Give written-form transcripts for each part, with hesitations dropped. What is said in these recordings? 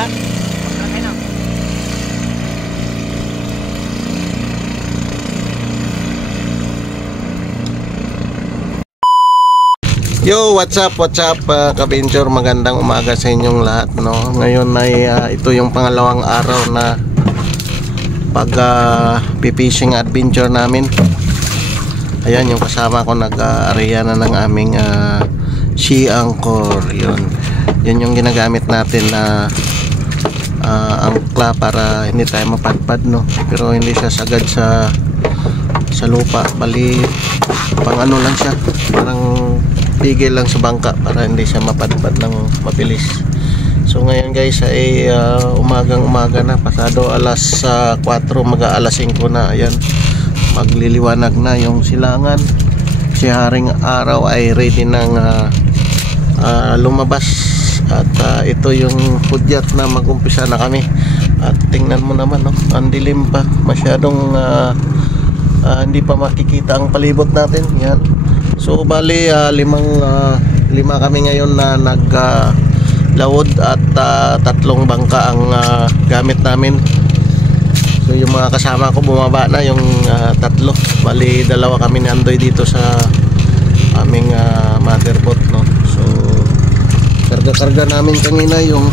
ba? Yo, what's up ka-venture, magandang umaga sa inyong lahat, no? Ngayon ay ito yung pangalawang araw na pag fishing adventure namin. Ayan yung kasama ko, nag-area na ng aming sea anchor. Yun yung ginagamit natin na angkla para hindi tayo mapadpad, no? Pero hindi siya sagad sa lupa, bali pang ano lang siya, parang pigil lang sa bangka para hindi siya mapadpad ng mabilis. So ngayon guys ay umaga na, pasado alas 4, mag-aalas 5 na. Ayan, magliliwanag na yung silangan. Si Haring Araw ay ready ng lumabas. At ito yung pudyat na mag-umpisa na kami. At tingnan mo naman, no? Ang dilim pa, masyadong hindi pa makikita ang palibot natin. Yan. So bali lima kami ngayon na naglawod at 3 bangka ang gamit namin. So yung mga kasama ko bumaba na, yung 3. Bali 2 kami ni Andoy dito sa aming motherboat, no. So karga namin kanina yung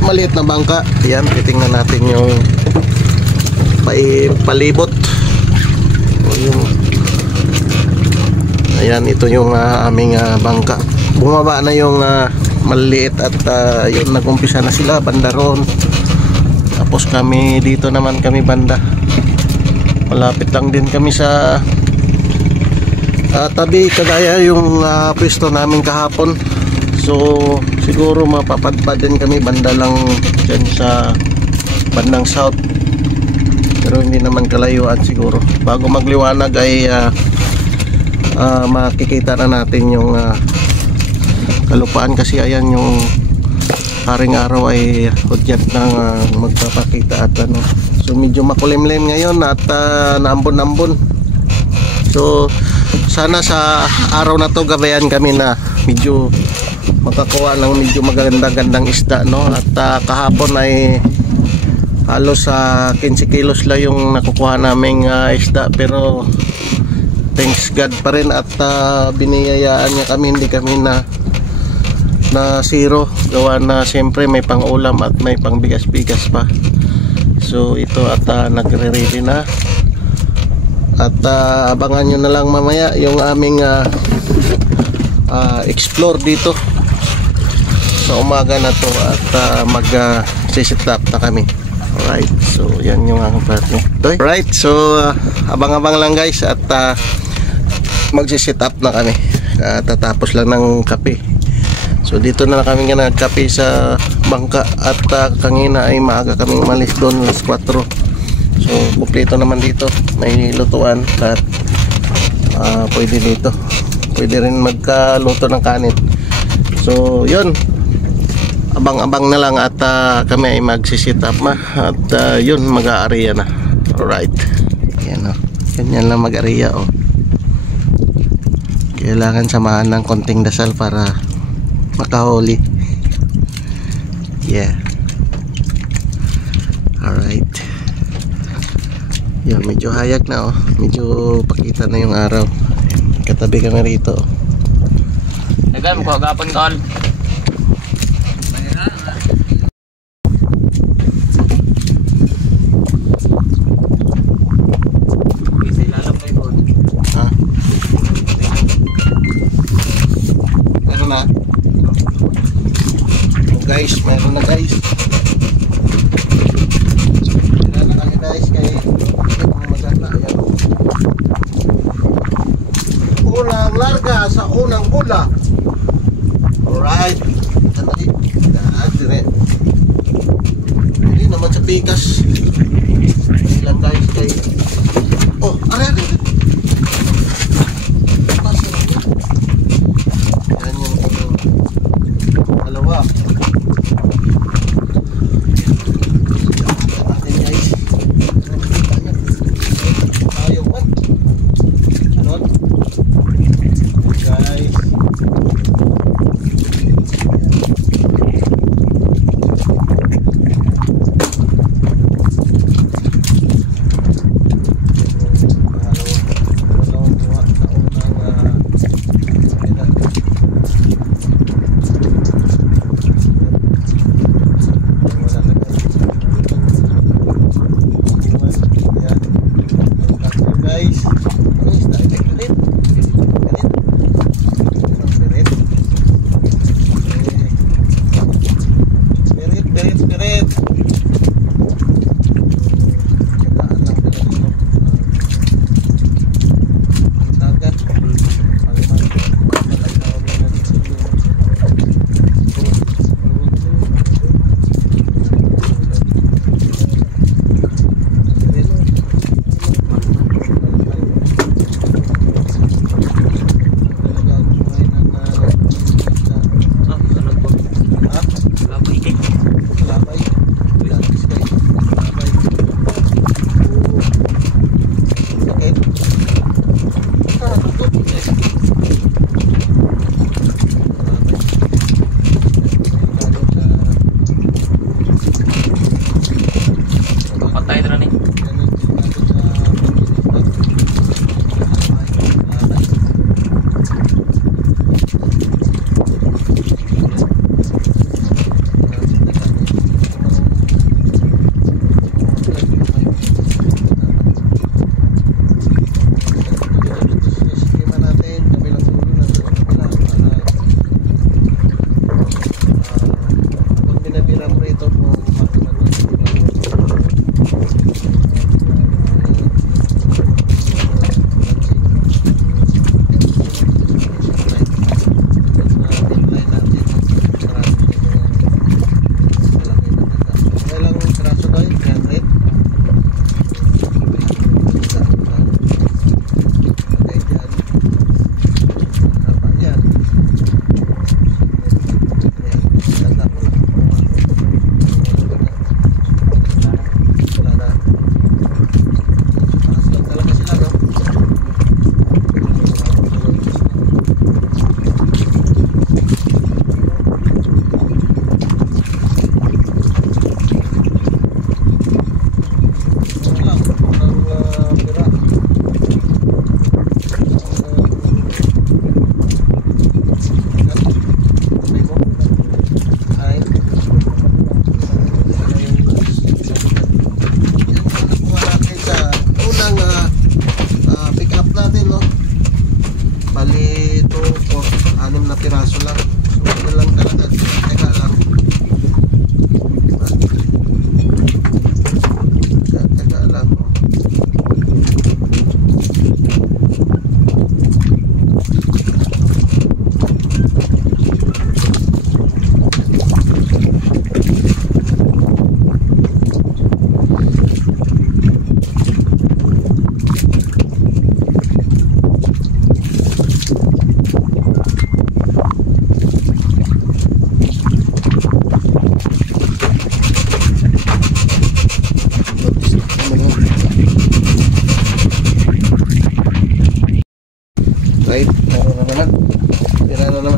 maliit na bangka. Yan, titingnan natin yung palibot. Yung ayan, ito yung aming bangka. Bumaba na yung maliliit at yun, nag-umpisa na sila banda roon. Tapos kami dito naman, kami banda malapit lang din kami sa tabi, kagaya yung pwesto namin kahapon. So siguro mapapadpad din kami banda lang dyan sa bandang south, pero hindi naman kalayuan siguro. Bago magliwanag ay makikita na natin yung kalupaan, kasi ayan yung Haring Araw ay hudyat ng magpapakita at ano. So medyo makulimlim ngayon at naambon-ambon. So sana sa araw na to gabayan kami na medyo makakuha ng medyo maganda-gandang isda, no? At kahapon ay halos 15 kilos lang yung nakukuha naming isda, pero thanks God pa rin at biniyayaan niya kami, hindi kami na zero, gawa na siyempre may pang ulam at may pang bigas-bigas pa. So ito at nagre-ready na at abangan nyo na lang mamaya yung aming explore dito sa umaga na to at mag-sit up na kami. Alright, so yan yung aking partner. Alright, so abang-abang lang guys at magsi-sit up na kami. Tatapos lang ng kape. So dito na kami nagkape sa bangka at kanina ay maaga kaming umalis doon, alas 4. So kumpleto naman dito, may lutuan at pwede dito. Pwede rin magkaluto ng kanin. So yun, abang-abang na lang at kami ay magsi-sit up na at yun, mag-aareya na. Alright, yan o, ganyan lang mag-aareya o. Kailangan samahan ng konting dasal para makahuli. Yeah. Alright. Yan, medyo hayag na oh. Medyo pakita na yung araw. Katabi kami rito. Nagam ko gapon kol. Guys, meron na guys. Meron na kami guys, kaya maganda. Ayan. Unang larga sa unang bola. Alright. Hindi naman sa pikas. Ilan guys kay. Oh, are. Yan yung dalawa.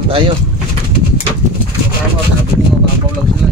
tayo. Tama, sabi ko mababaw lang sila.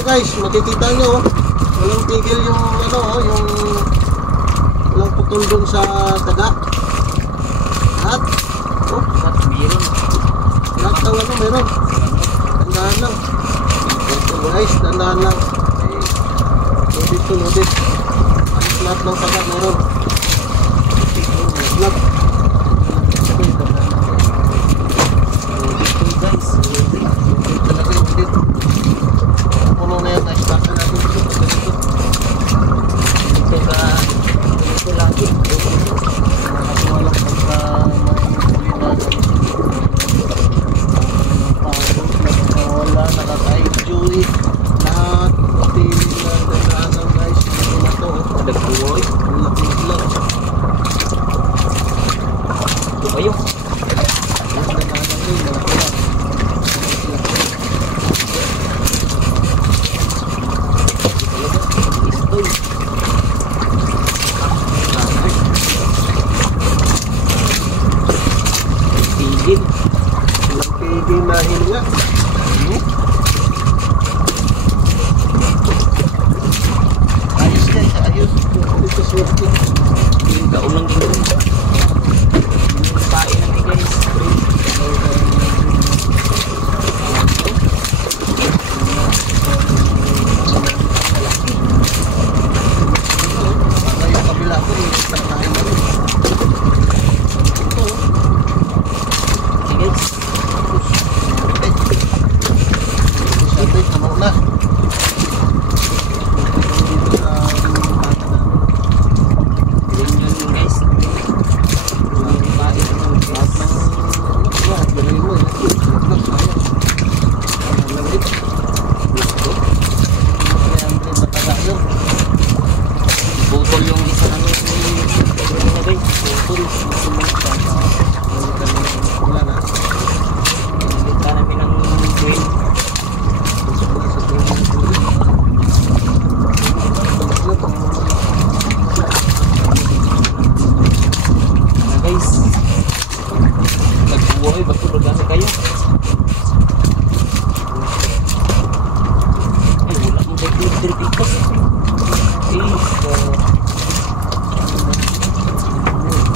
guys, makikita nyo, walang tigil yung ano, yung walang putol dun sa daga. Lahat. Oh, lahat ng ano meron. Tandaan lang. Ito guys, tandaan lang. Loaded to loaded. Lahat ng daga meron. Lahat.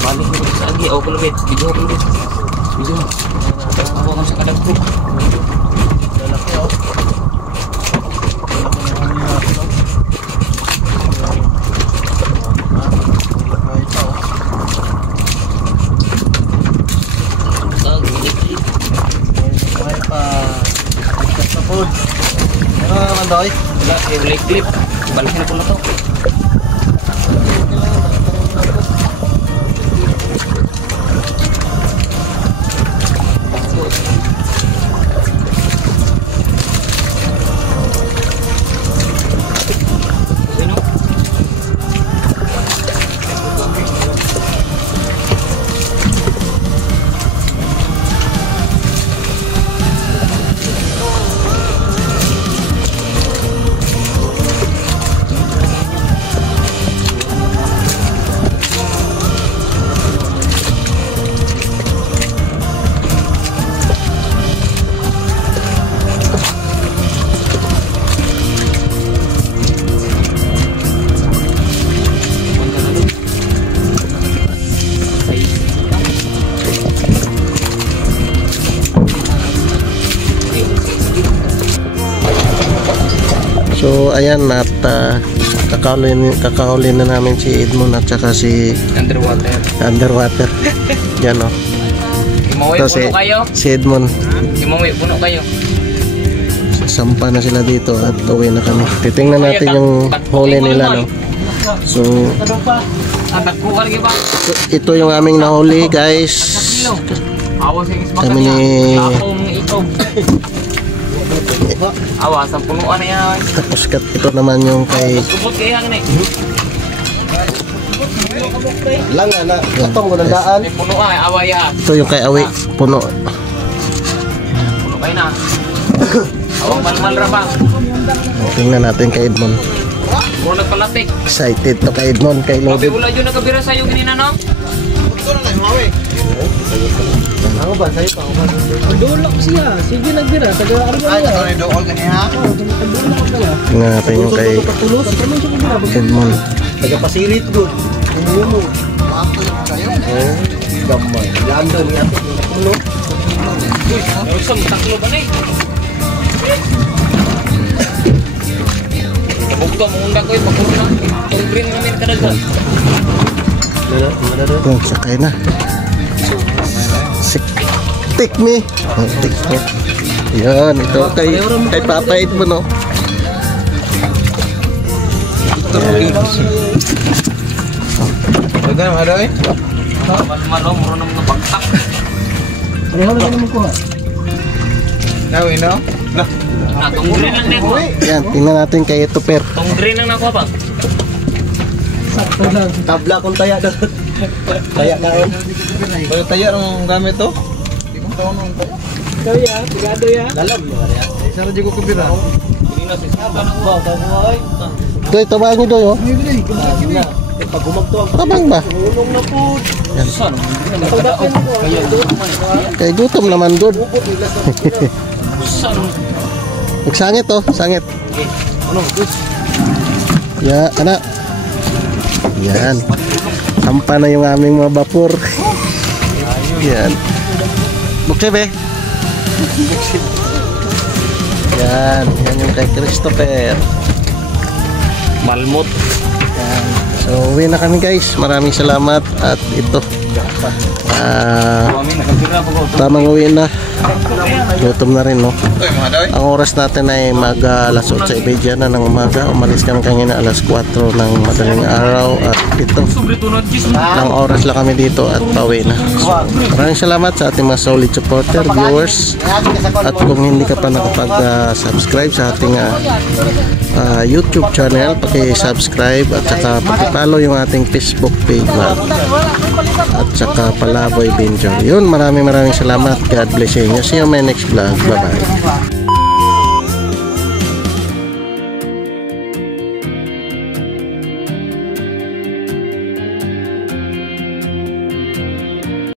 Balik mo sa agi, o kulubit, video ko kulubit. Video mo. Ako kang sa kadagpo. Lalaki o. Ano naman doy? Wala, may clip. Balikin na po na to. So ayan at kakahuli na namin si Edmond at saka si Underwater. Yan o. Imawi Ito puno kayo. si Edmond. Imawi puno kayo. Sampa na sila dito at uwi na kami. Titingnan natin yung huli nila no. So ito yung aming nahuli guys. Kami ni awas ang punuan na yan. tapos ito naman yung kay Subot kaya yan eh. lang na katong ko nandaan. May punuan, away yan. Ito yung kay Awi puno. Puno kayo na. Awang malmal ra ba? Tingnan natin kay Edmond. Puro nagpalapik. Excited to kay Edmond kay Sabi Lobby. wala dyan nakabira sa'yo ganina no? Ito na lang, Awi. Ako ba? Sa'yo pa? Doon lang siya. Sige nagdira. Taga-arga Ay, niya. ito dool ka niya. Doon lang siya. Tingnan natin yung kay Tulos. Kami siya kagura. Edmond. Taga-pasirit good. Umuno. Ako yung kayo. Oh, gamay. Lando niya. Ulo. Usam, taklo ba na eh? Kabugto, mangunda ko yung pagkurna. Pag-green namin kadaghan. Yung sakay na. Take me. Oh, take me. Yan, ito kay Papa Edmond, no? Dagan ang ada eh. Malo, muro na mga bagtak. Pareho na naman ko ha. Nawin, no? Tong green lang nako. Yan, tingnan natin kay Tupper. Tong green lang nako ba? Sakto lang. Tabla kong taya na. Taya kaon. Pero tayo ang gamit to? Taya, sigado ya. Dalam mo ya. Isa na dyan ko kubira. Hindi na si Saba na Wow, tawo ay. Doy, tabang nyo doy, oh. Na. Pag gumagto ang Tabang ba? ulong na po. Saan? Hindi na Pagdating nakadaog. ko. Kaya Kay gutom naman, good. saan? Magsangit, oh. Sangit. Ano? Ya, anak. Yan. Sampa na yung aming mga bapur. Yan. Buksib, eh. Yan. Yan yung kay Christopher. Malmot. Yan. So, uwi na kami, guys. Maraming salamat. At ito. Kami nakatira po ko. Tamang uwi na. Gutom na rin, no? Ang oras natin ay alas 8:30 na ng umaga. Umalis kami kanina alas 4 ng madaling araw. At ito, Sobre tunod gis. ilang oras lang kami dito at pauwi na. So, maraming salamat sa ating mga solid supporter, viewers. At kung hindi ka pa nakapag-subscribe sa ating YouTube channel, paki-subscribe at saka paki-follow yung ating Facebook page at saka Palaboy Benjo. Yun, maraming salamat. God bless you. See you on my next vlog. Bye-bye.